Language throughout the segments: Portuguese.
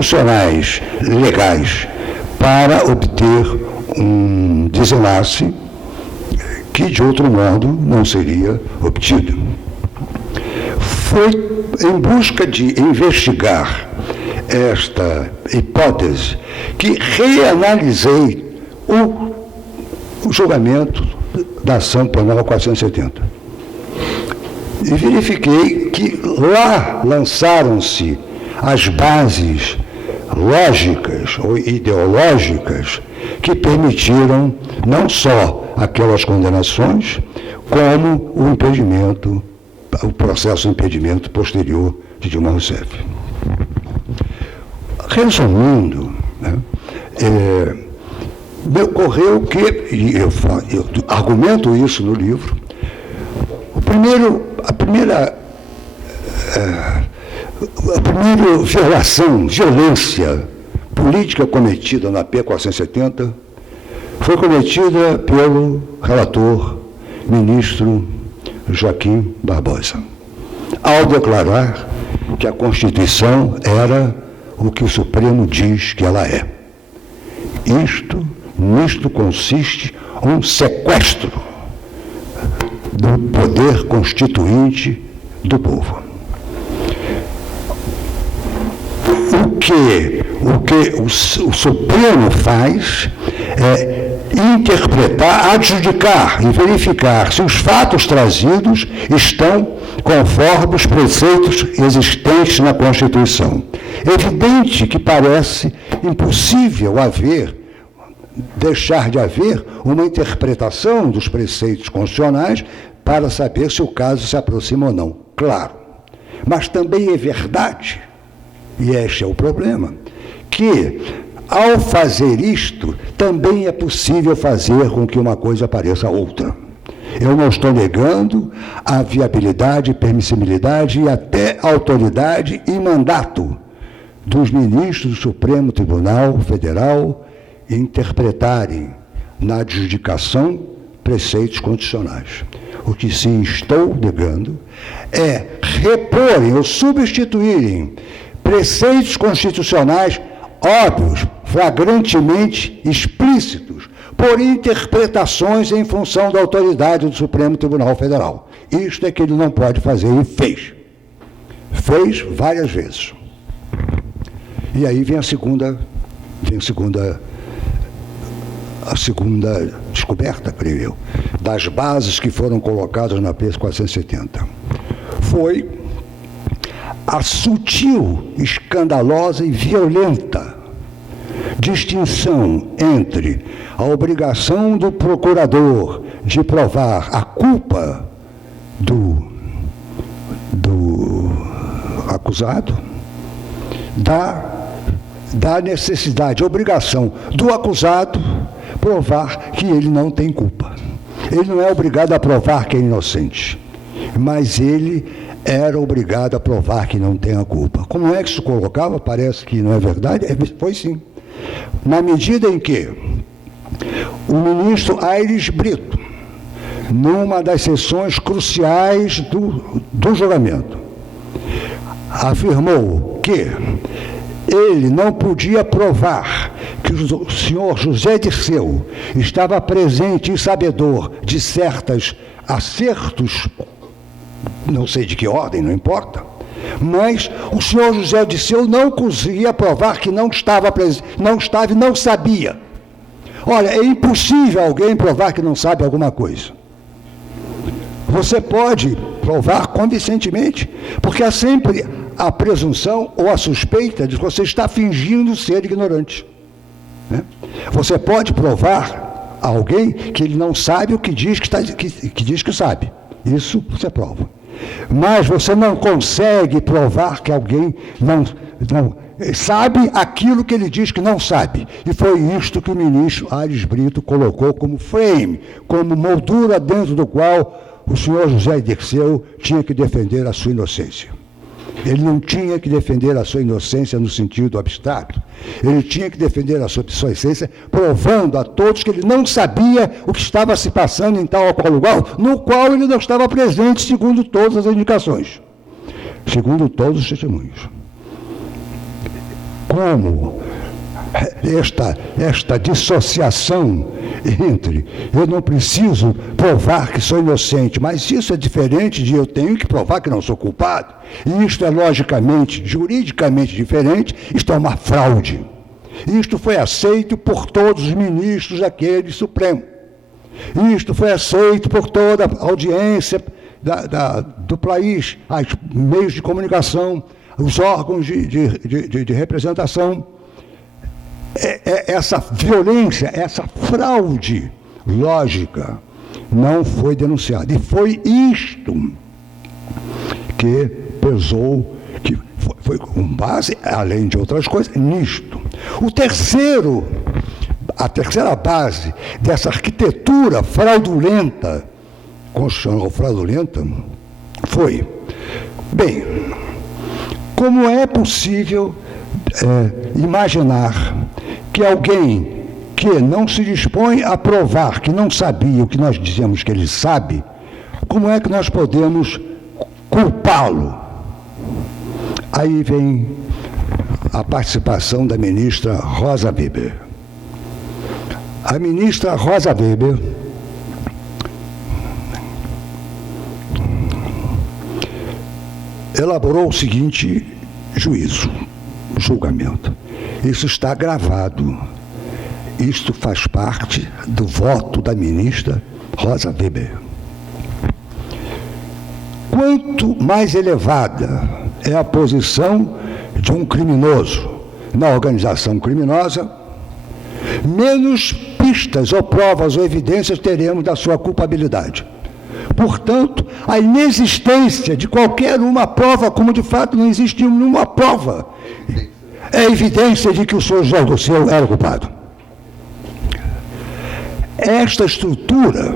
constitucionais legais para obter um desenlace que, de outro modo, não seria obtido. Foi em busca de investigar esta hipótese que reanalisei o julgamento da ação penal 470. E verifiquei que lá lançaram-se as bases lógicas ou ideológicas que permitiram não só aquelas condenações, como o impedimento, o processo de impedimento posterior de Dilma Rousseff. Resumindo, né, me ocorreu que, e eu argumento isso no livro, a primeira violência política cometida na P470 foi cometida pelo relator, ministro Joaquim Barbosa, ao declarar que a Constituição era o que o Supremo diz que ela é. Nisto consiste um sequestro do poder constituinte do povo. O que o Supremo faz é interpretar, adjudicar e verificar se os fatos trazidos estão conforme os preceitos existentes na Constituição. É evidente que parece impossível deixar de haver uma interpretação dos preceitos constitucionais para saber se o caso se aproxima ou não. Claro. Mas também é verdade, e este é o problema, que, ao fazer isto, também é possível fazer com que uma coisa pareça outra. Eu não estou negando a viabilidade, permissibilidade e até autoridade e mandato dos ministros do Supremo Tribunal Federal interpretarem na adjudicação preceitos constitucionais. O que sim estou negando é reporem ou substituírem preceitos constitucionais óbvios, flagrantemente explícitos, por interpretações em função da autoridade do Supremo Tribunal Federal. Isto é que ele não pode fazer e fez. Fez várias vezes. E aí vem a segunda descoberta, creio eu, das bases que foram colocadas na PES 470. Foi a sutil, escandalosa e violenta distinção entre a obrigação do procurador de provar a culpa do acusado, da necessidade, obrigação do acusado provar que ele não tem culpa. Ele não é obrigado a provar que é inocente, mas ele era obrigado a provar que não tem a culpa. Como é que isso colocava? Parece que não é verdade. Foi sim. Na medida em que o ministro Aires Brito, numa das sessões cruciais do julgamento, afirmou que ele não podia provar que o senhor José Dirceu estava presente e sabedor de certos acertos, não sei de que ordem, não importa, mas o senhor José Dirceu não conseguia provar que não estava presente, não estava e não sabia. Olha, é impossível alguém provar que não sabe alguma coisa. Você pode provar convincentemente, porque há sempre a presunção ou a suspeita de que você está fingindo ser ignorante, né? Você pode provar a alguém que ele não sabe o que diz que diz que sabe. Isso você prova. Mas você não consegue provar que alguém não sabe aquilo que ele diz que não sabe. E foi isto que o ministro Aires Brito colocou como frame, como moldura dentro do qual o senhor José Dirceu tinha que defender a sua inocência. Ele não tinha que defender a sua inocência no sentido abstrato. Ele tinha que defender a sua inocência, provando a todos que ele não sabia o que estava se passando em tal ou qual lugar, no qual ele não estava presente, segundo todas as indicações, segundo todos os testemunhos. como esta dissociação entre eu não preciso provar que sou inocente, mas isso é diferente de eu tenho que provar que não sou culpado. E isto é logicamente, juridicamente diferente, isto é uma fraude. Isto foi aceito por todos os ministros daquele Supremo. Isto foi aceito por toda a audiência do país, os meios de comunicação, os órgãos de representação. Essa violência, essa fraude lógica não foi denunciada. E foi isto que pesou, que foi com base, além de outras coisas, nisto. A terceira base dessa arquitetura fraudulenta, constitucional fraudulenta, foi, bem, como é possível imaginar que alguém que não se dispõe a provar que não sabia o que nós dizemos que ele sabe, como é que nós podemos culpá-lo? Aí vem a participação da ministra Rosa Weber. A ministra Rosa Weber elaborou o seguinte julgamento. Isso está gravado. Isto faz parte do voto da ministra Rosa Weber. Quanto mais elevada é a posição de um criminoso na organização criminosa, menos pistas ou provas ou evidências teremos da sua culpabilidade. Portanto, a inexistência de qualquer uma prova, como de fato não existe nenhuma prova, é evidência de que o senhor José Dirceu era culpado. Esta estrutura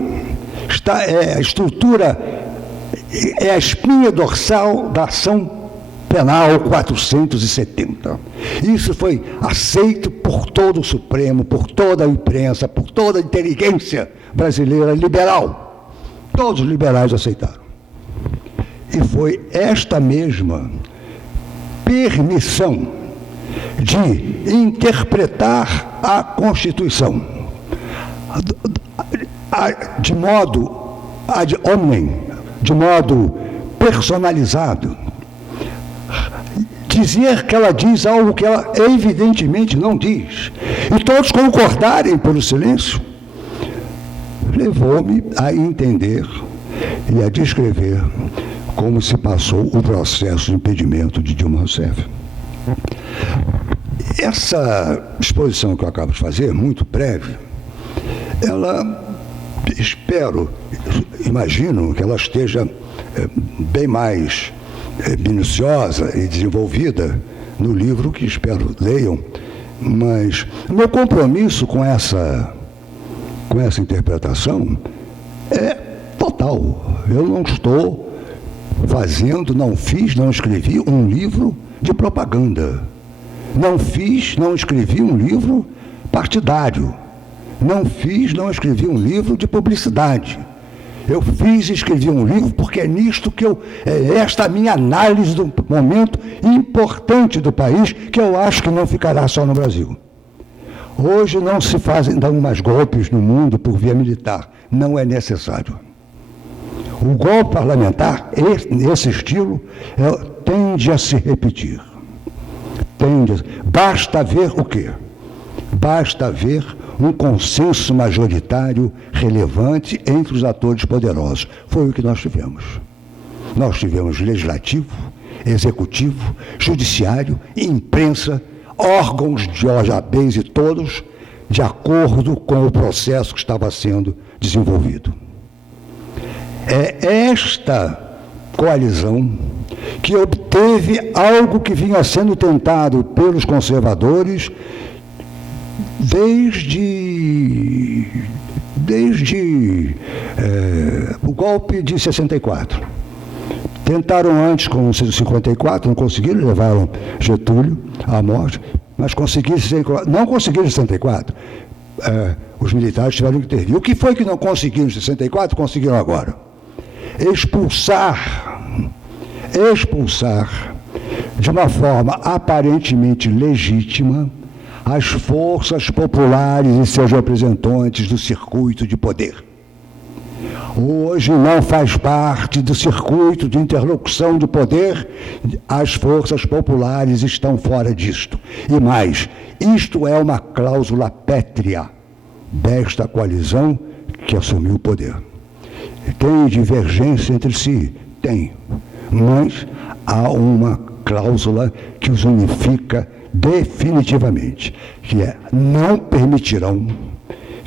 é a espinha dorsal da ação penal 470. Isso foi aceito por todo o Supremo, por toda a imprensa, por toda a inteligência brasileira liberal. Todos os liberais aceitaram. E foi esta mesma permissão de interpretar a Constituição de modo ad hominem, de modo personalizado, dizer que ela diz algo que ela evidentemente não diz, e todos concordarem pelo silêncio, levou-me a entender e a descrever como se passou o processo de impedimento de Dilma Rousseff. Essa exposição que eu acabo de fazer, muito breve, ela, imagino que ela esteja bem mais minuciosa e desenvolvida no livro que espero leiam, mas o meu compromisso com essa interpretação é total. Eu não estou fazendo, não escrevi um livro de propaganda. Não escrevi um livro partidário. Não escrevi um livro de publicidade. Eu escrevi um livro porque é nisto que esta minha análise do momento importante do país, que eu acho que não ficará só no Brasil. Hoje não se dão mais golpes no mundo por via militar. Não é necessário. O golpe parlamentar, nesse estilo, tende a se repetir. Basta ver o quê? Basta ver um consenso majoritário relevante entre os atores poderosos. Foi o que nós tivemos. Nós tivemos legislativo, executivo, judiciário, imprensa, órgãos de OABs e todos de acordo com o processo que estava sendo desenvolvido. É esta coalizão que obteve algo que vinha sendo tentado pelos conservadores desde o golpe de 64. Tentaram antes com 54, não conseguiram, levaram Getúlio à morte, mas não conseguiram em 64. Os militares tiveram que intervir. O que foi que não conseguiram em 64, conseguiram agora? Expulsar de uma forma aparentemente legítima, as forças populares e seus representantes do circuito de poder. Hoje não faz parte do circuito de interlocução de poder, as forças populares estão fora disto. E mais, isto é uma cláusula pétrea desta coalizão que assumiu o poder. Tem divergência entre si? Tem. Mas há uma cláusula que os unifica definitivamente, que é: não permitirão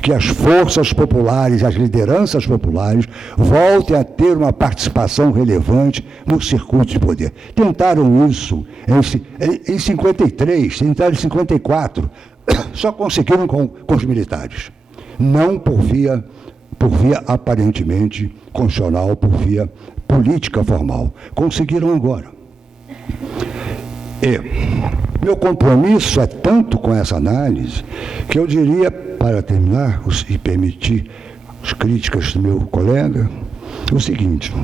que as forças populares, as lideranças populares, voltem a ter uma participação relevante no circuito de poder. Tentaram isso em 53, tentaram em 54, só conseguiram com os militares. Não por via aparentemente constitucional, por via política formal. Conseguiram agora. E meu compromisso é tanto com essa análise que eu diria, para terminar e permitir as críticas do meu colega, o seguinte: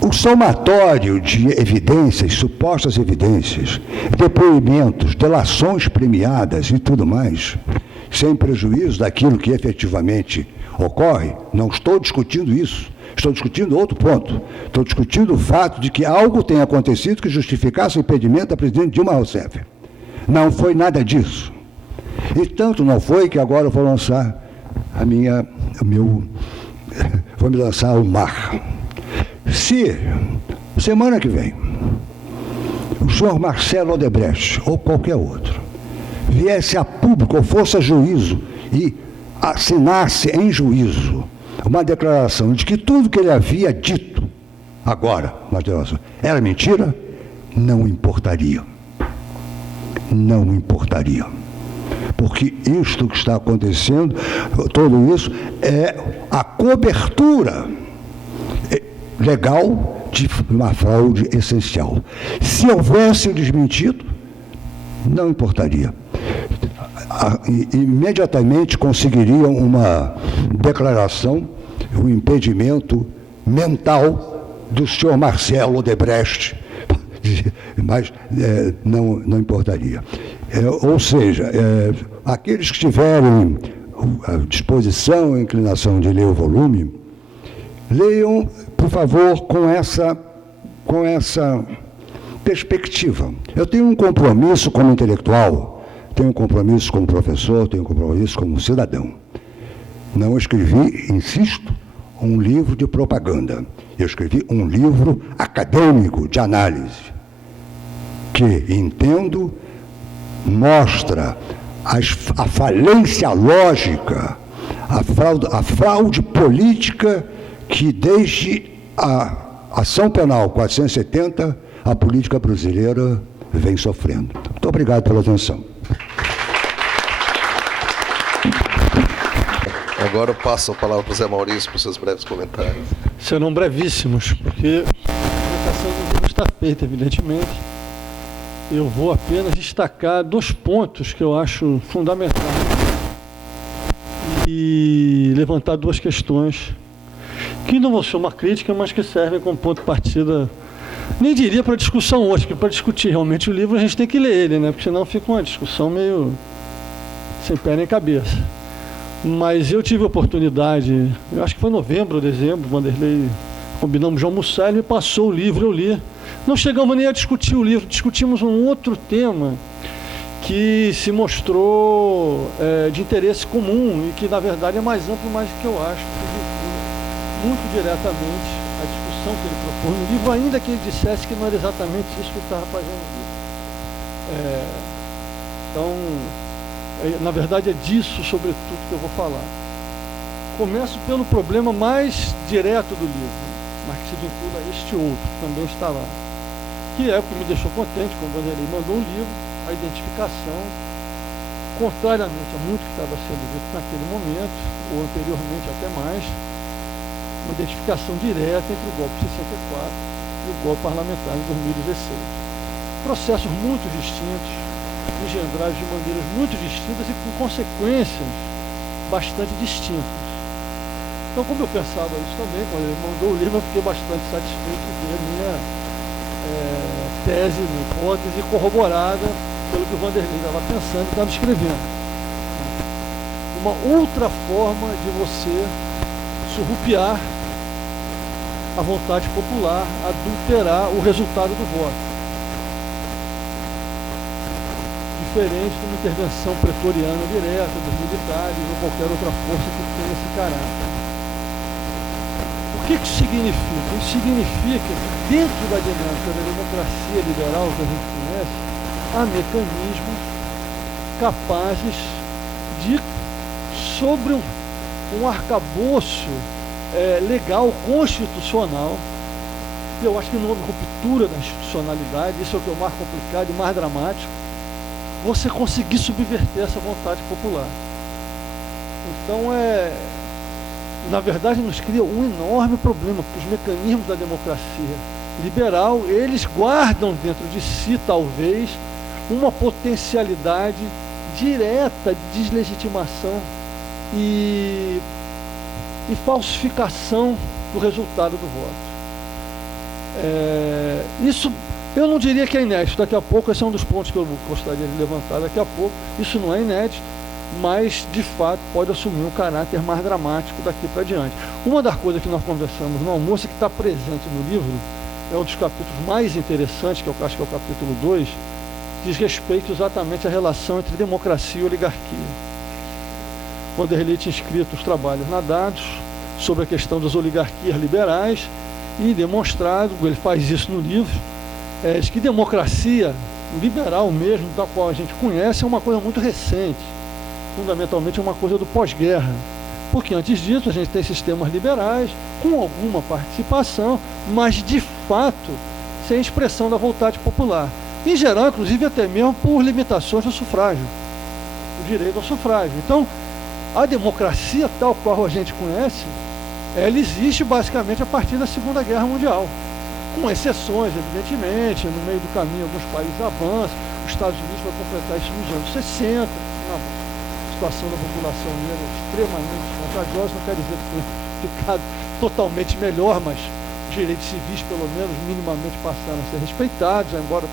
o somatório de evidências, supostas evidências, depoimentos, delações premiadas e tudo mais, sem prejuízo daquilo que efetivamente ocorre, não estou discutindo isso. Estou discutindo outro ponto. Estou discutindo o fato de que algo tenha acontecido que justificasse o impedimento da presidente Dilma Rousseff. Não foi nada disso. E tanto não foi que agora eu vou lançar vou me lançar ao mar. Se, semana que vem, o senhor Marcelo Odebrecht, ou qualquer outro, viesse a público ou fosse a juízo e assinasse em juízo uma declaração de que tudo que ele havia dito agora, era mentira, não importaria. Não importaria. Porque isto que está acontecendo, tudo isso, é a cobertura legal de uma fraude essencial. Se houvesse desmentido, não importaria. Imediatamente conseguiriam uma declaração, um impedimento mental do senhor Marcelo Odebrecht, mas não importaria. Ou seja, aqueles que tiverem a disposição, a inclinação de ler o volume, leiam, por favor, com essa perspectiva. Eu tenho um compromisso como intelectual, tenho um compromisso como professor, tenho um compromisso como cidadão. Não escrevi, insisto, um livro de propaganda. Eu escrevi um livro acadêmico de análise, que entendo, mostra a falência lógica, a fraude política que desde a ação penal 470, a política brasileira vem sofrendo. Muito obrigado pela atenção. Agora eu passo a palavra para o Zé Maurício para os seus breves comentários. Serão brevíssimos, porque a apresentação do livro está feita, evidentemente. Eu vou apenas destacar 2 pontos que eu acho fundamentais e levantar 2 questões que não vão ser uma crítica, mas que servem como ponto de partida, nem diria para discussão hoje, porque para discutir realmente o livro a gente tem que ler ele, né? Porque senão fica uma discussão meio sem pé nem cabeça. Mas eu tive a oportunidade, eu acho que foi novembro ou dezembro, Vanderlei, combinamos de almoçar, ele me passou o livro, eu li. Não chegamos nem a discutir o livro, discutimos um outro tema que se mostrou de interesse comum e que, na verdade, é mais amplo mais do que eu acho, que vincula muito diretamente a discussão que ele propõe no livro, ainda que ele dissesse que não era exatamente isso que ele estava fazendo no livro. Então, na verdade, é disso, sobretudo, que eu vou falar. Começo pelo problema mais direto do livro, mas que se vincula a este outro, que também está lá, que é o que me deixou contente quando ele mandou um livro, a identificação, contrariamente a muito que estava sendo dito naquele momento, ou anteriormente até mais, uma identificação direta entre o golpe de 64 e o golpe parlamentar de 2016. Processos muito distintos, engendrados de maneiras muito distintas e com consequências bastante distintas. Então, como eu pensava isso também, quando ele mandou o livro, eu fiquei bastante satisfeito de ver a minha tese, minha hipótese corroborada pelo que o Vanderlei estava pensando e estava escrevendo. Uma outra forma de você surrupiar a vontade popular, adulterar o resultado do voto. Diferente de uma intervenção pretoriana direta dos militares ou qualquer outra força que tenha esse caráter. O que isso significa? Isso significa que dentro da dinâmica da democracia liberal que a gente conhece, há mecanismos capazes de, sobre um arcabouço legal, constitucional, eu acho que não houve ruptura da institucionalidade, isso é o que é o mais complicado e mais dramático, você conseguir subverter essa vontade popular. Então, na verdade, nos cria um enorme problema, porque os mecanismos da democracia liberal, eles guardam dentro de si, talvez, uma potencialidade direta de deslegitimação e falsificação do resultado do voto. Isso eu não diria que é inédito. Daqui a pouco, esse é um dos pontos que eu gostaria de levantar daqui a pouco. Isso não é inédito, mas de fato pode assumir um caráter mais dramático daqui para diante. Uma das coisas que nós conversamos no almoço, que está presente no livro, é um dos capítulos mais interessantes, que eu acho que é o capítulo 2, diz respeito exatamente à relação entre democracia e oligarquia. Vanderlei tinha escrito os trabalhos nadados sobre a questão das oligarquias liberais e demonstrado, ele faz isso no livro, de que democracia liberal mesmo, da qual a gente conhece, é uma coisa muito recente, fundamentalmente é uma coisa do pós-guerra, porque antes disso a gente tem sistemas liberais com alguma participação, mas de fato sem expressão da vontade popular, em geral, inclusive até mesmo por limitações do sufrágio, do direito ao sufrágio. Então, a democracia tal qual a gente conhece, ela existe basicamente a partir da Segunda Guerra Mundial, com exceções, evidentemente, no meio do caminho alguns países avançam, os Estados Unidos vai completar isso nos anos 60, na situação da população negra extremamente vantajosa, não quer dizer que tenha ficado totalmente melhor, mas direitos civis, pelo menos, minimamente passaram a ser respeitados, embora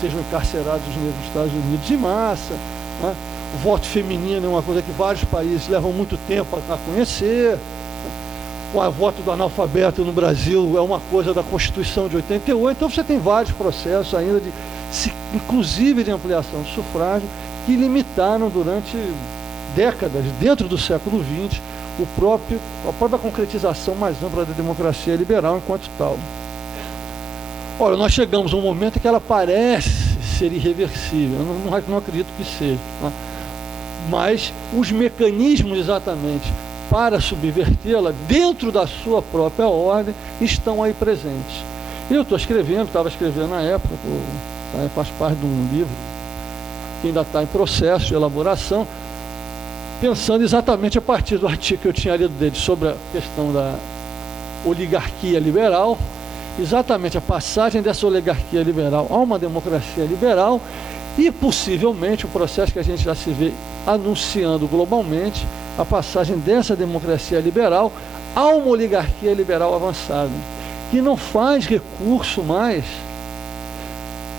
sejam encarcerados os negros nos Estados Unidos em massa, né? O voto feminino é uma coisa que vários países levam muito tempo a conhecer. O voto do analfabeto no Brasil é uma coisa da Constituição de 88, então você tem vários processos ainda, inclusive de ampliação do sufrágio, que limitaram durante décadas, dentro do século XX, a própria concretização mais ampla da democracia liberal enquanto tal. Olha, nós chegamos a um momento em que ela parece ser irreversível, eu não acredito que seja, né? Mas os mecanismos exatamente para subvertê-la dentro da sua própria ordem estão aí presentes. Eu estava escrevendo na época, faz parte de um livro que ainda está em processo de elaboração, pensando exatamente a partir do artigo que eu tinha lido dele sobre a questão da oligarquia liberal, exatamente a passagem dessa oligarquia liberal a uma democracia liberal e possivelmente o processo que a gente já se vê anunciando globalmente, a passagem dessa democracia liberal a uma oligarquia liberal avançada, que não faz recurso mais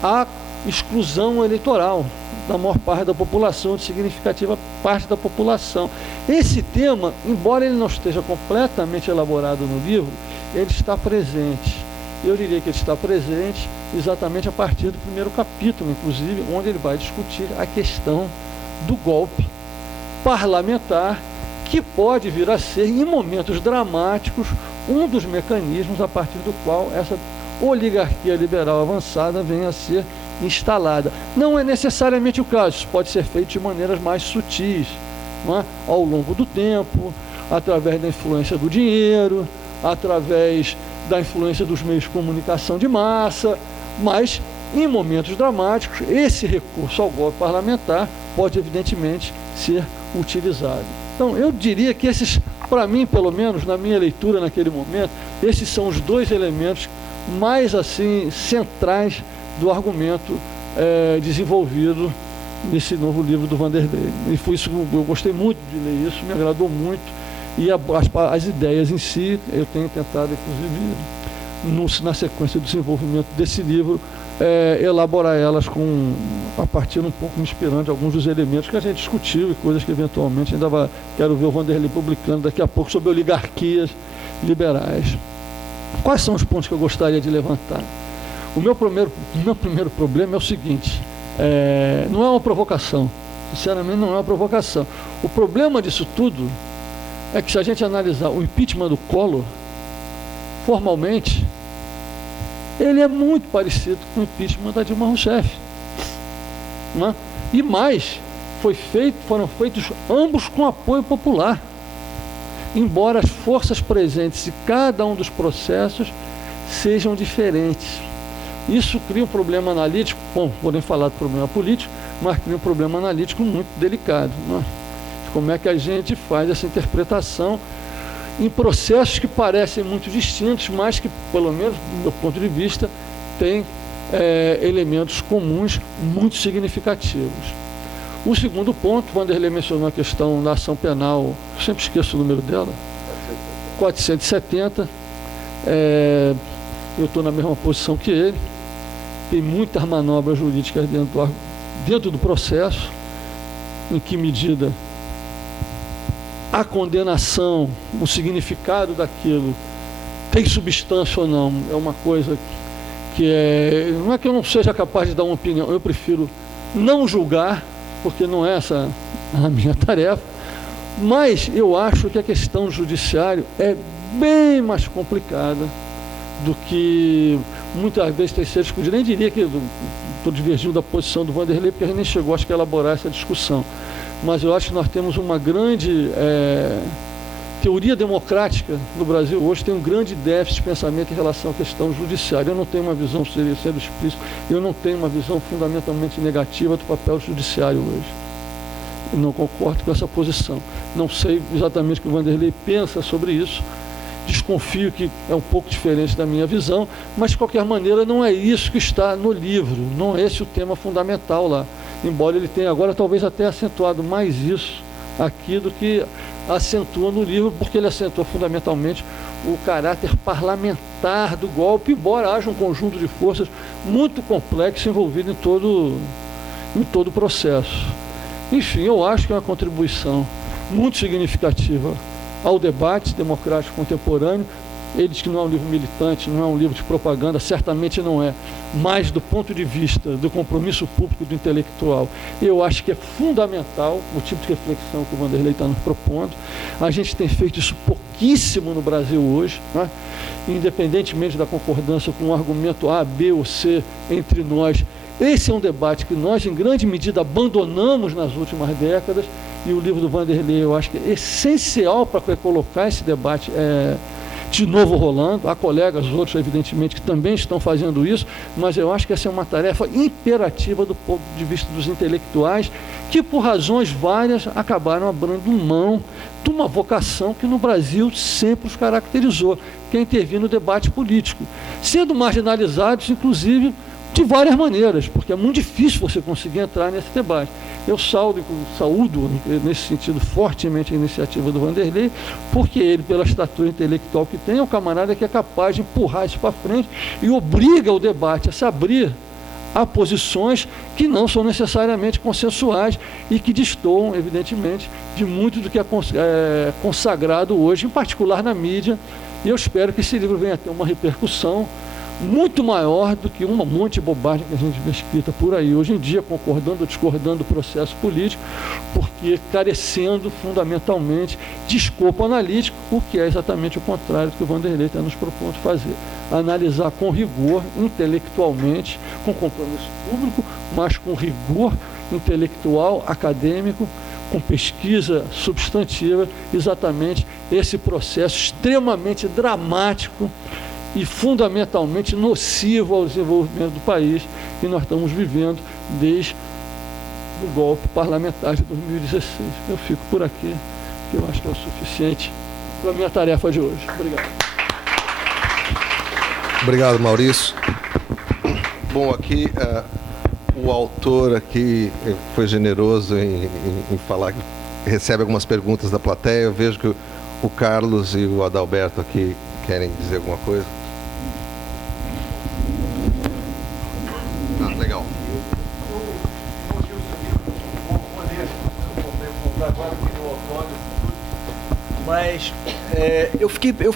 à exclusão eleitoral da maior parte da população, de significativa parte da população. Esse tema, embora ele não esteja completamente elaborado no livro, ele está presente. Eu diria que ele está presente exatamente a partir do primeiro capítulo, inclusive, onde ele vai discutir a questão do golpe parlamentar, que pode vir a ser, em momentos dramáticos, um dos mecanismos a partir do qual essa oligarquia liberal avançada venha a ser instalada. Não é necessariamente o caso, isso pode ser feito de maneiras mais sutis, não é? Ao longo do tempo, através da influência do dinheiro, através da influência dos meios de comunicação de massa, mas em momentos dramáticos esse recurso ao golpe parlamentar pode evidentemente ser utilizado. Então eu diria que esses, para mim pelo menos, na minha leitura naquele momento, esses são os dois elementos mais assim centrais do argumento desenvolvido nesse novo livro do Vanderlei. E foi isso que eu gostei muito de ler isso, me agradou muito, E as ideias em si, eu tenho tentado, inclusive, na sequência do desenvolvimento desse livro, elaborar elas a partir um pouco me inspirando de alguns dos elementos que a gente discutiu e coisas que eventualmente quero ver o Vanderlei publicando daqui a pouco sobre oligarquias liberais. Quais são os pontos que eu gostaria de levantar? O meu primeiro problema é o seguinte, não é uma provocação, sinceramente não é uma provocação. O problema disso tudo é que se a gente analisar o impeachment do Collor, formalmente, ele é muito parecido com o impeachment da Dilma Rousseff. Né? E mais, foram feitos ambos com apoio popular. Embora as forças presentes em cada um dos processos sejam diferentes. Isso cria um problema analítico, bom, vou nem falar do problema político, mas cria um problema analítico muito delicado. Né? Como é que a gente faz essa interpretação em processos que parecem muito distintos, mas que, pelo menos do meu ponto de vista, têm elementos comuns muito significativos. O segundo ponto, Vanderlei mencionou a questão da ação penal, eu sempre esqueço o número dela, 470, eu estou na mesma posição que ele, tem muitas manobras jurídicas dentro do processo, em que medida a condenação, o significado daquilo tem substância ou não, é uma coisa que não é que eu não seja capaz de dar uma opinião, eu prefiro não julgar, porque não é essa a minha tarefa, mas eu acho que a questão do judiciário é bem mais complicada do que muitas vezes tem sido discutida. Nem diria que estou divergindo da posição do Vanderlei, porque a gente nem chegou, acho que, a elaborar essa discussão. Mas eu acho que nós temos uma grande teoria democrática no Brasil hoje, tem um grande déficit de pensamento em relação à questão judiciária. Eu não tenho uma visão, sendo explícito, eu não tenho uma visão fundamentalmente negativa do papel judiciário hoje. Eu não concordo com essa posição. Não sei exatamente o que o Vanderlei pensa sobre isso. Desconfio que é um pouco diferente da minha visão, mas de qualquer maneira não é isso que está no livro, não é esse o tema fundamental lá. Embora ele tenha agora talvez até acentuado mais isso aqui do que acentua no livro, porque ele acentua fundamentalmente o caráter parlamentar do golpe, embora haja um conjunto de forças muito complexo envolvido em todo o processo. Enfim, eu acho que é uma contribuição muito significativa ao debate democrático contemporâneo. Ele diz que não é um livro militante, não é um livro de propaganda, certamente não é, mas do ponto de vista do compromisso público do intelectual, eu acho que é fundamental o tipo de reflexão que o Vanderlei está nos propondo. A gente tem feito isso pouquíssimo no Brasil hoje, né? Independentemente da concordância com um argumento A, B ou C entre nós. Esse é um debate que nós, em grande medida, abandonamos nas últimas décadas, e o livro do Vanderlei, eu acho que é essencial para colocar esse debate de novo rolando. Há colegas outros, evidentemente, que também estão fazendo isso, mas eu acho que essa é uma tarefa imperativa do ponto de vista dos intelectuais, que por razões várias acabaram abrindo mão de uma vocação que no Brasil sempre os caracterizou, que é intervir no debate político, sendo marginalizados, inclusive, de várias maneiras, porque é muito difícil você conseguir entrar nesse debate. Eu saúdo nesse sentido fortemente a iniciativa do Vanderlei, porque ele, pela estatura intelectual que tem, é um camarada que é capaz de empurrar isso para frente e obriga o debate a se abrir a posições que não são necessariamente consensuais e que destoam, evidentemente, de muito do que é consagrado hoje, em particular na mídia. E eu espero que esse livro venha a ter uma repercussão muito maior do que um monte de bobagem que a gente vê escrita por aí hoje em dia, concordando ou discordando do processo político, porque carecendo fundamentalmente de escopo analítico, o que é exatamente o contrário do que o Vanderlei está nos propondo fazer. Analisar com rigor, intelectualmente, com compromisso público, mas com rigor intelectual, acadêmico, com pesquisa substantiva, exatamente esse processo extremamente dramático e fundamentalmente nocivo ao desenvolvimento do país que nós estamos vivendo desde o golpe parlamentar de 2016. Eu fico por aqui, que eu acho que é o suficiente para a minha tarefa de hoje. Obrigado. Obrigado, Maurício. Bom, aqui o autor aqui foi generoso em falar que recebe algumas perguntas da plateia. Eu vejo que o O Carlos e o Adalberto aqui querem dizer alguma coisa? Legal. Mas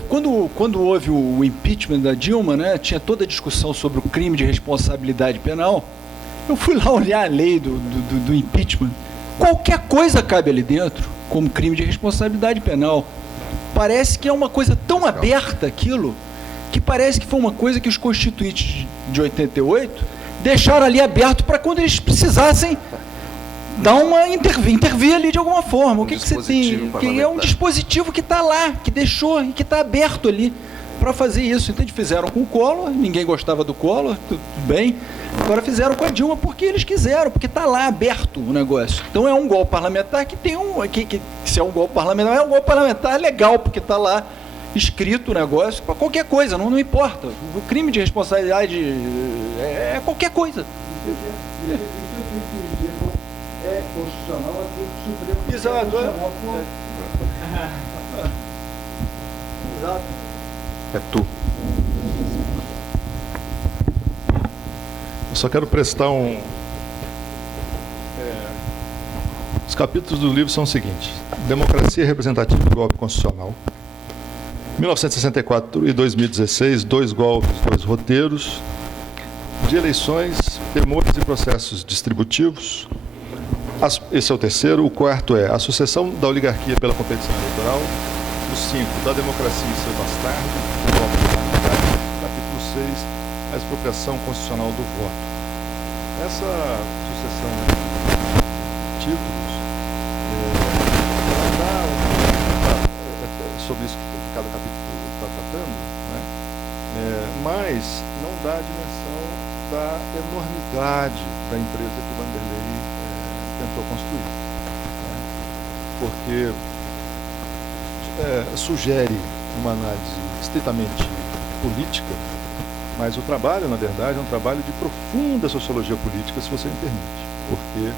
quando houve o impeachment da Dilma, né, tinha toda a discussão sobre o crime de responsabilidade penal. Eu fui lá olhar a lei do impeachment. Qualquer coisa cabe ali dentro como crime de responsabilidade penal. Parece que é uma coisa tão aberta aquilo, que parece que foi uma coisa que os constituintes de 88 deixaram ali aberto para quando eles precisassem dar uma intervir ali de alguma forma. O que você tem? Que é um dispositivo que está lá, que deixou e que está aberto ali para fazer isso. Então eles fizeram com o Collor, ninguém gostava do Collor, tudo bem. Agora fizeram com a Dilma porque eles quiseram, porque está lá aberto o negócio. Então é um golpe parlamentar que tem se é um golpe parlamentar, é um golpe parlamentar legal, porque está lá escrito o negócio para qualquer coisa, não importa. O crime de responsabilidade é qualquer coisa. É constitucional aquilo que o Supremo Exato. Exato. É tu. Eu só quero prestar Os capítulos do livro são os seguintes: Democracia Representativa e Golpe Constitucional. 1964 e 2016, 2 golpes, 2 roteiros de eleições, temores e processos distributivos. Esse é o terceiro. O quarto é a sucessão da oligarquia pela competição eleitoral. O 5, da democracia e seu bastardo. O golpe parlamentar. Capítulo 6, a expropriação constitucional do voto. Essa sucessão de títulos, ela dá sobre isso que cada capítulo está tratando, né? Mas não dá a dimensão da enormidade da empresa que o Vanderlei tentou construir, né? Porque sugere uma análise estritamente política, mas o trabalho, na verdade, é um trabalho de profunda sociologia política, se você me permite, porque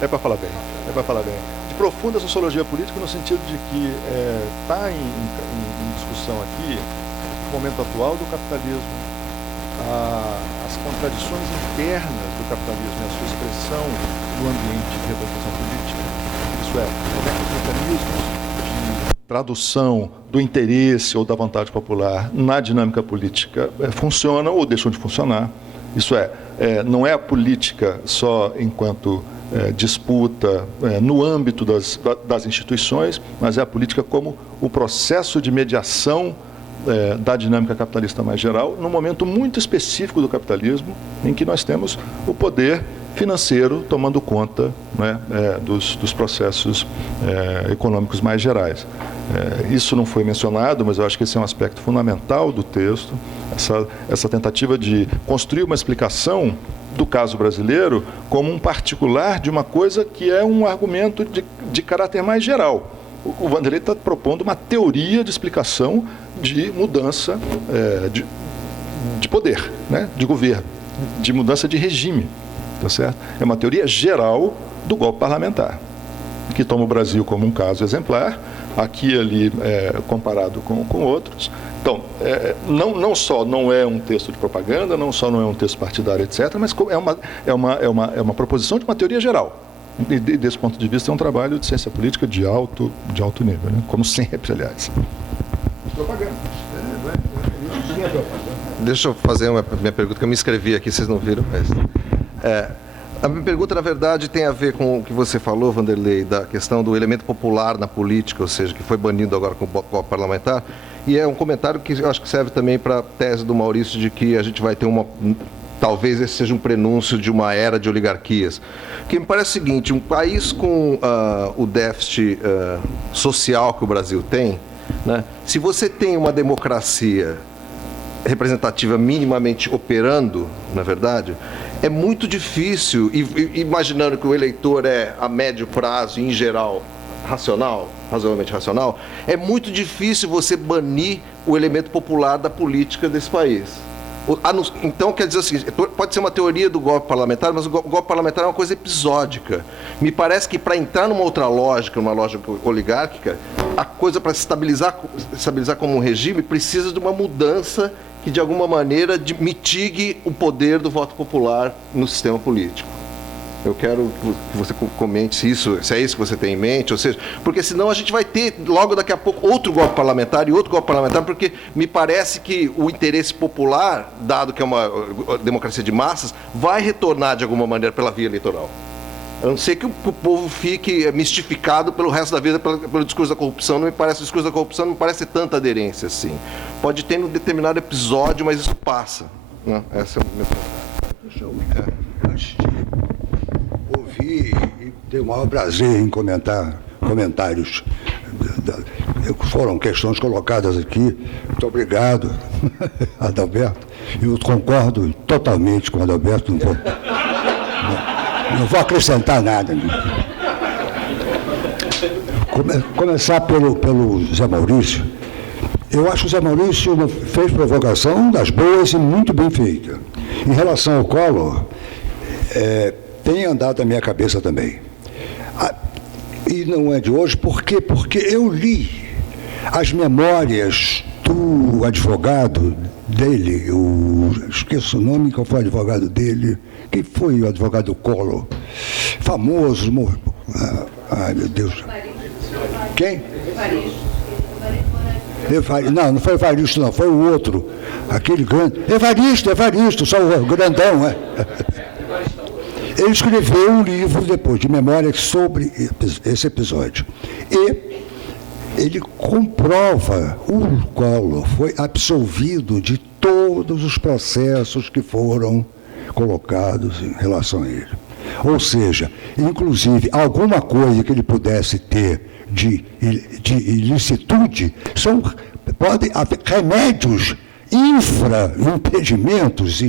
é para falar bem, de profunda sociologia política no sentido de que está em discussão aqui o momento atual do capitalismo, as contradições internas do capitalismo e a sua expressão no ambiente de representação política. Isso é, como é que os mecanismos de tradução do interesse ou da vontade popular na dinâmica política funcionam ou deixam de funcionar. Isso é, não é a política só enquanto disputa no âmbito das instituições, mas é a política como o processo de mediação da dinâmica capitalista mais geral, num momento muito específico do capitalismo, em que nós temos o poder financeiro tomando conta, né, dos processos econômicos mais gerais. Isso não foi mencionado, mas eu acho que esse é um aspecto fundamental do texto, essa tentativa de construir uma explicação do caso brasileiro como um particular de uma coisa que é um argumento de caráter mais geral. O Vanderlei está propondo uma teoria de explicação de mudança de poder, né, de governo, de mudança de regime, tá certo? É uma teoria geral do golpe parlamentar, que toma o Brasil como um caso exemplar, aqui e ali comparado com outros. Então, não só não é um texto de propaganda, não só não é um texto partidário, etc., mas é uma proposição de uma teoria geral. E desse ponto de vista é um trabalho de ciência política de alto nível, né? Como sempre, aliás. Propaganda. Deixa eu fazer minha pergunta, que eu me escrevi aqui, vocês não viram, mas... a minha pergunta, na verdade, tem a ver com o que você falou, Vanderlei, da questão do elemento popular na política, ou seja, que foi banido agora com o golpe parlamentar, e é um comentário que eu acho que serve também para a tese do Maurício de que a gente vai ter talvez esse seja um prenúncio de uma era de oligarquias. Que me parece o seguinte, um país com o déficit social que o Brasil tem, né, se você tem uma democracia representativa minimamente operando, na verdade, é muito difícil, imaginando que o eleitor é a médio prazo, em geral, razoavelmente racional, é muito difícil você banir o elemento popular da política desse país. Então, quer dizer o seguinte, pode ser uma teoria do golpe parlamentar, mas o golpe parlamentar é uma coisa episódica. Me parece que para entrar numa outra lógica, uma lógica oligárquica, a coisa para se estabilizar como um regime precisa de uma mudança que, de alguma maneira, mitigue o poder do voto popular no sistema político. Eu quero que você comente se é isso que você tem em mente, ou seja, porque senão a gente vai ter, logo daqui a pouco, outro golpe parlamentar e outro golpe parlamentar, porque me parece que o interesse popular, dado que é uma democracia de massas, vai retornar de alguma maneira pela via eleitoral. A não ser que o povo fique mistificado pelo resto da vida pelo discurso da corrupção. Não me parece, o discurso da corrupção não me parece ter tanta aderência assim. Pode ter um determinado episódio, mas isso passa. Né? Essa é a minha pergunta. Deixa eu antes de ouvir e ter o maior prazer em comentários. Foram questões colocadas aqui. Muito obrigado, Adalberto. Eu concordo totalmente com o Adalberto. Não vou acrescentar nada. Começar pelo Zé Maurício. Eu acho que o Zé Maurício fez provocação das boas e muito bem feita. Em relação ao Collor, tem andado na minha cabeça também. E não é de hoje, por quê? Porque eu li as memórias do advogado dele, esqueço o nome, qual foi o advogado dele, quem foi o advogado do Collor? Famoso, ai meu Deus. Quem? Não foi Evaristo, não, foi o outro, aquele grande. Evaristo, só o grandão, Ele escreveu um livro depois de memórias sobre esse episódio. E ele comprova, o Collor foi absolvido de todos os processos que foram colocados em relação a ele. Ou seja, inclusive, alguma coisa que ele pudesse ter de ilicitude, podem haver remédios, infra-impedimentos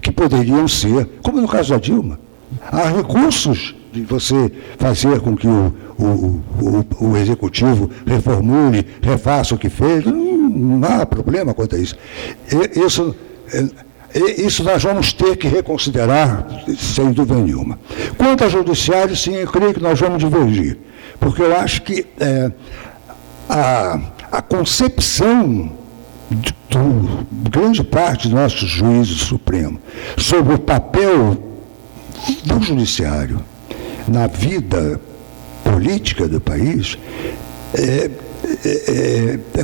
que poderiam ser, como no caso da Dilma. Há recursos de você fazer com que o Executivo reformule, refaça o que fez, não há problema quanto a isso. Isso nós vamos ter que reconsiderar, sem dúvida nenhuma. Quanto ao Judiciário, sim, eu creio que nós vamos divergir, porque eu acho que a concepção grande parte do nosso juízo supremo sobre o papel do Judiciário na vida política do país é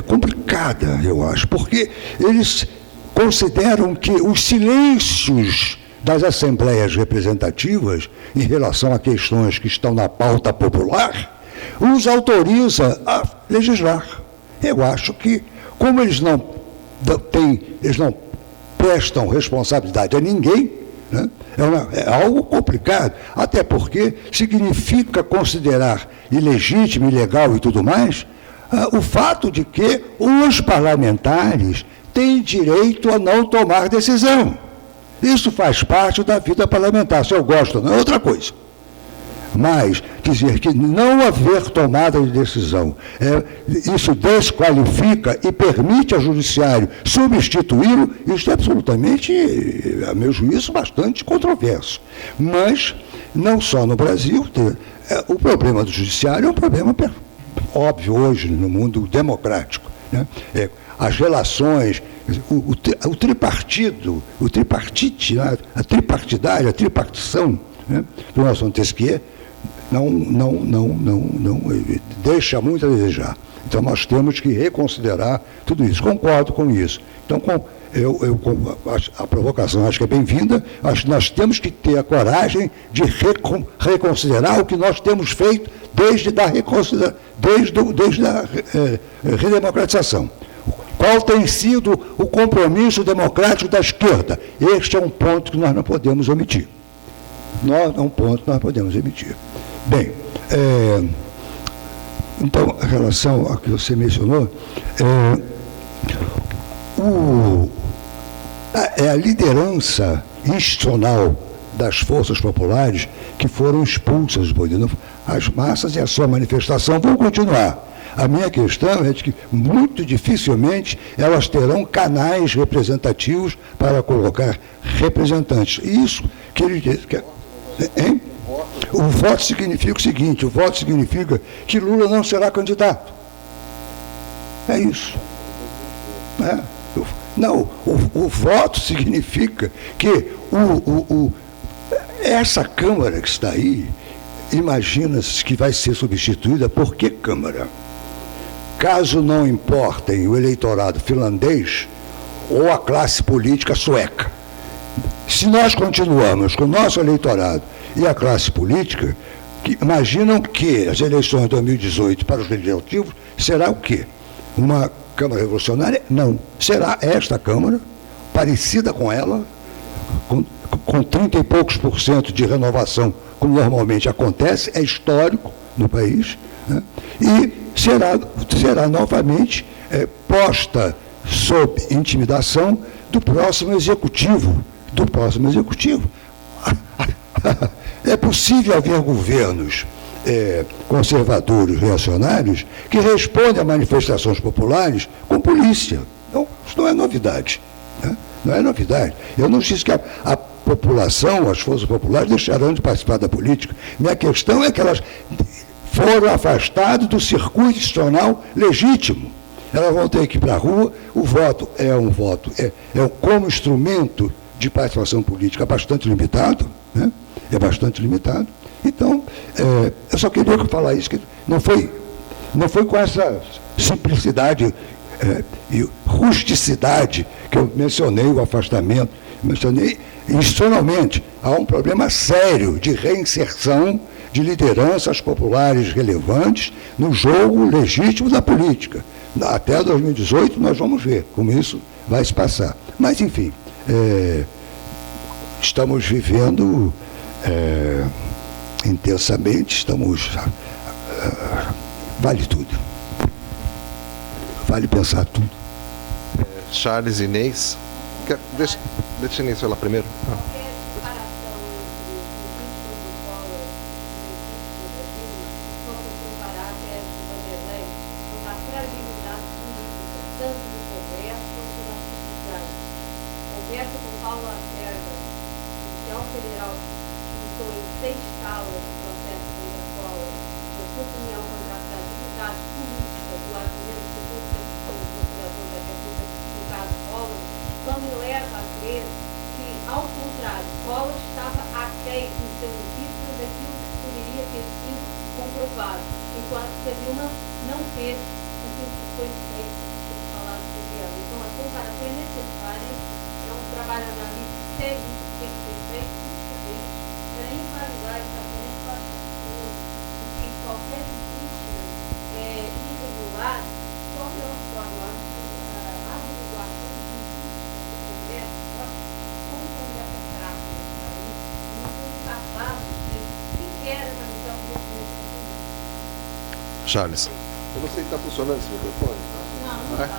complicada, eu acho, porque eles consideram que os silêncios das assembleias representativas em relação a questões que estão na pauta popular os autoriza a legislar. Eu acho que, como eles não prestam responsabilidade a ninguém, né, é algo complicado, até porque significa considerar ilegítimo, ilegal e tudo mais, o fato de que os parlamentares têm direito a não tomar decisão. Isso faz parte da vida parlamentar. Se eu gosto, não é outra coisa. Mas dizer que não haver tomada de decisão, isso desqualifica e permite ao Judiciário substituí-lo, isso é absolutamente, a meu juízo, bastante controverso. Mas, não só no Brasil, o problema do Judiciário é um problema óbvio hoje no mundo democrático, né? As relações, o tripartido, o tripartite, a tripartidária, a tripartição, né, do nosso Montesquieu, não deixa muito a desejar. Então, nós temos que reconsiderar tudo isso. Concordo com isso. Então, a provocação acho que é bem-vinda. Acho que nós temos que ter a coragem de reconsiderar o que nós temos feito desde a redemocratização. Qual tem sido o compromisso democrático da esquerda? Este é um ponto que nós não podemos omitir. Bem, então, em relação ao que você mencionou, a liderança institucional das forças populares que foram expulsas do poder. As massas e a sua manifestação vão continuar. A minha questão é de que muito dificilmente elas terão canais representativos para colocar representantes. Isso que ele diz. Hein? O voto significa o seguinte, o voto significa que Lula não será candidato. É isso. Não, o voto significa que essa Câmara que está aí, imagina-se que vai ser substituída por que Câmara? Caso não importem o eleitorado finlandês ou a classe política sueca. Se nós continuamos com o nosso eleitorado e a classe política, imaginam que as eleições de 2018 para os legislativos será o quê? Uma Câmara Revolucionária? Não. Será esta Câmara, parecida com ela, com 30 e poucos % de renovação, como normalmente acontece, é histórico no país, né? E será novamente posta sob intimidação do próximo executivo. É possível haver governos conservadores, reacionários, que respondem a manifestações populares com polícia. Então, isso não é novidade. Né? Não é novidade. Eu não disse que a população, as forças populares, deixarão de participar da política. Minha questão é que elas foram afastadas do circuito institucional legítimo. Elas vão ter que ir para a rua. O voto como instrumento de participação política bastante limitado, né? É bastante limitado. Então, eu só queria falar isso, que não foi com essa simplicidade e rusticidade que eu mencionei o afastamento, mencionei institucionalmente. Há um problema sério de reinserção de lideranças populares relevantes no jogo legítimo da política. Até 2018 nós vamos ver como isso vai se passar. Mas, enfim, estamos vivendo intensamente, vale tudo. Vale pensar tudo. Charles Inês. Deixa a Inês falar primeiro. Charles. Eu não sei se está funcionando esse microfone. Não, não vai.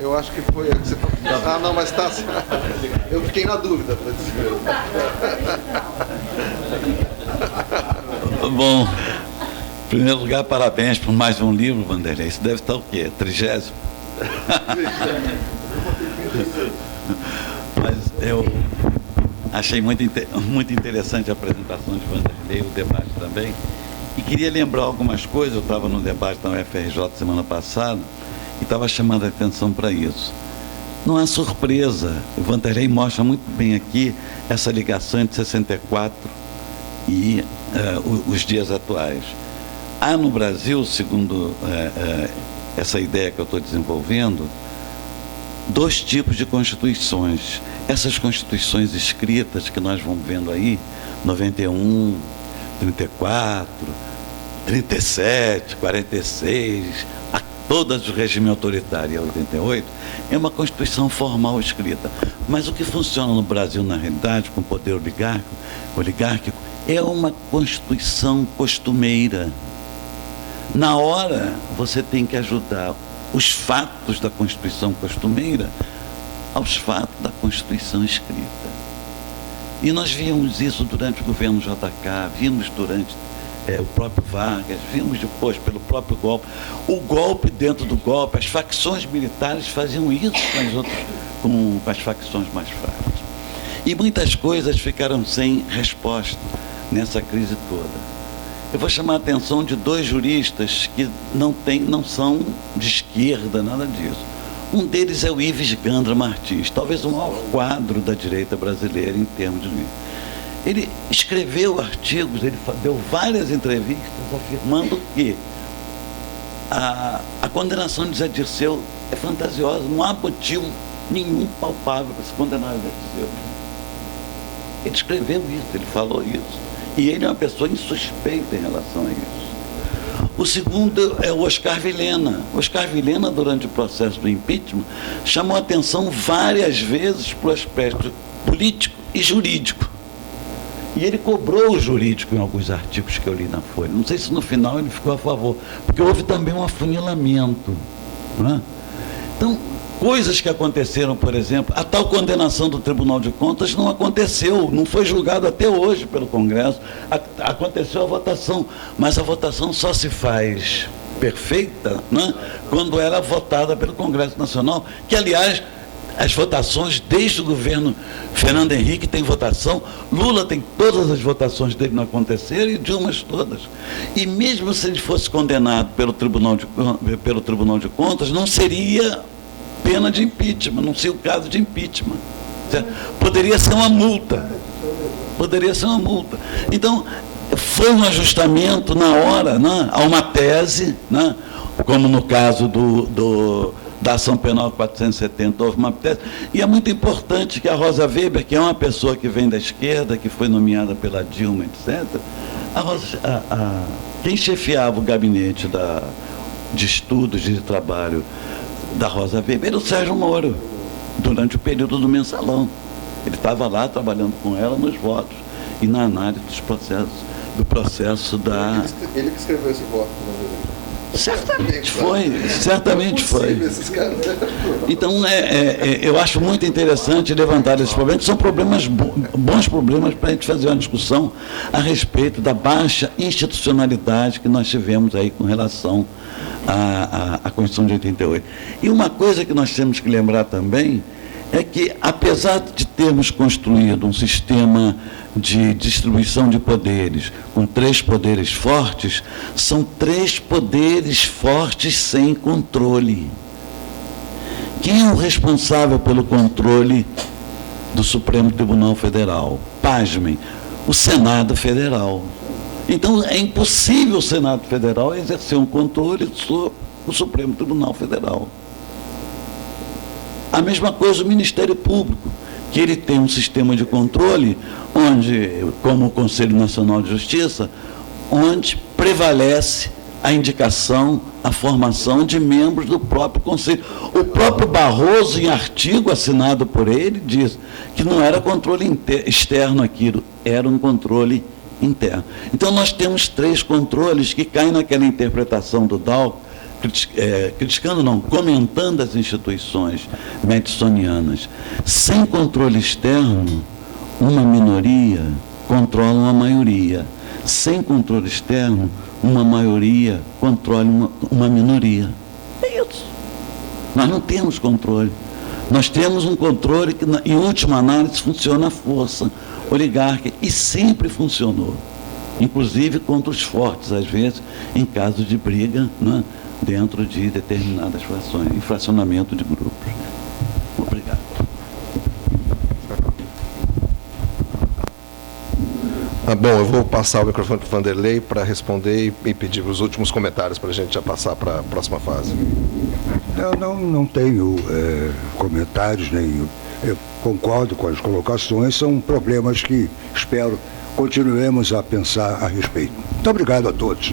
Eu acho que foi. Não, mas está. Eu fiquei na dúvida para dizer. Bom, em primeiro lugar, parabéns por mais um livro, Vanderlei. Isso deve estar o quê? 30º? Mas eu achei muito interessante a apresentação de Vanderlei, o debate também. E queria lembrar algumas coisas. Eu estava no debate da UFRJ semana passada e estava chamando a atenção para isso. Não há surpresa, o Vanderlei mostra muito bem aqui essa ligação entre 64 e os dias atuais. Há no Brasil, segundo essa ideia que eu estou desenvolvendo, dois tipos de constituições. Essas constituições escritas que nós vamos vendo aí, 91, 34, 37, 46, todas o regime autoritário, 88, é uma Constituição formal escrita. Mas o que funciona no Brasil, na realidade, com o poder oligárquico, é uma Constituição costumeira. Na hora, você tem que ajudar os fatos da Constituição costumeira aos fatos da Constituição escrita. E nós vimos isso durante o governo JK, vimos durante o próprio Vargas, vimos depois pelo próprio golpe. O golpe dentro do golpe, as facções militares faziam isso com as facções mais fracas. E muitas coisas ficaram sem resposta nessa crise toda. Eu vou chamar a atenção de dois juristas que não são de esquerda, nada disso. Um deles é o Ives Gandra Martins, talvez o maior quadro da direita brasileira em termos de livro. Ele escreveu artigos, ele deu várias entrevistas afirmando que a condenação de Zé Dirceu é fantasiosa, não há motivo nenhum palpável para se condenar Zé Dirceu. Ele escreveu isso, ele falou isso. E ele é uma pessoa insuspeita em relação a isso. O segundo é o Oscar Vilhena. Oscar Vilhena, durante o processo do impeachment, chamou a atenção várias vezes para o aspecto político e jurídico. E ele cobrou o jurídico em alguns artigos que eu li na Folha. Não sei se no final ele ficou a favor, porque houve também um afunilamento. Não é? Então, coisas que aconteceram, por exemplo, a tal condenação do Tribunal de Contas não aconteceu, não foi julgado até hoje pelo Congresso. Aconteceu a votação, mas a votação só se faz perfeita, né, quando ela é votada pelo Congresso Nacional, que, aliás, as votações, desde o governo Fernando Henrique tem votação, Lula tem todas as votações dele não aconteceram e Dilma todas. E mesmo se ele fosse condenado pelo Tribunal de Contas, não seria pena de impeachment, não seria o caso de impeachment. Certo? Poderia ser uma multa. Então, foi um ajustamento na hora, né, a uma tese, né, como no caso da ação penal 470, houve uma tese. E é muito importante que a Rosa Weber, que é uma pessoa que vem da esquerda, que foi nomeada pela Dilma, etc., quem chefiava o gabinete de estudos de trabalho da Rosa Weber era o Sérgio Moro, durante o período do Mensalão. Ele estava lá trabalhando com ela nos votos e na análise do processo da... Ele que escreveu esse voto, Certamente foi. Então, eu acho muito interessante levantar esses problemas, que são problemas, bons problemas para a gente fazer uma discussão a respeito da baixa institucionalidade que nós tivemos aí com relação à Constituição de 88. E uma coisa que nós temos que lembrar também é que, apesar de termos construído um sistema de distribuição de poderes com 3 poderes fortes, são 3 poderes fortes sem controle. Quem é o responsável pelo controle do Supremo Tribunal Federal? Pasmem, o Senado Federal. Então, é impossível o Senado Federal exercer um controle sobre o Supremo Tribunal Federal. A mesma coisa o Ministério Público, que ele tem um sistema de controle, onde, como o Conselho Nacional de Justiça, onde prevalece a indicação, a formação de membros do próprio Conselho. O próprio Barroso, em artigo assinado por ele, diz que não era controle externo aquilo, era um controle interno. Então, nós temos 3 controles que caem naquela interpretação do Dawkins, comentando as instituições madisonianas. Sem controle externo, uma minoria controla uma maioria. Sem controle externo, uma maioria controla uma minoria. É isso. Nós não temos controle. Nós temos um controle que, em última análise, funciona à força oligárquica, e sempre funcionou. Inclusive contra os fortes, às vezes, em caso de briga, né, dentro de determinadas frações, infracionamento de grupos. Obrigado. Bom, eu vou passar o microfone para o Vanderlei para responder e pedir os últimos comentários para a gente já passar para a próxima fase. Não tenho comentários, nem eu concordo com as colocações, são problemas que espero continuemos a pensar a respeito. Muito obrigado a todos.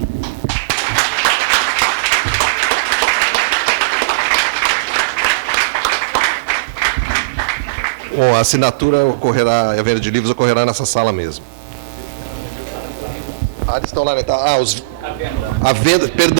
Bom, a assinatura ocorrerá, a venda de livros ocorrerá nessa sala mesmo. Eles estão lá, tá? A venda, perdão.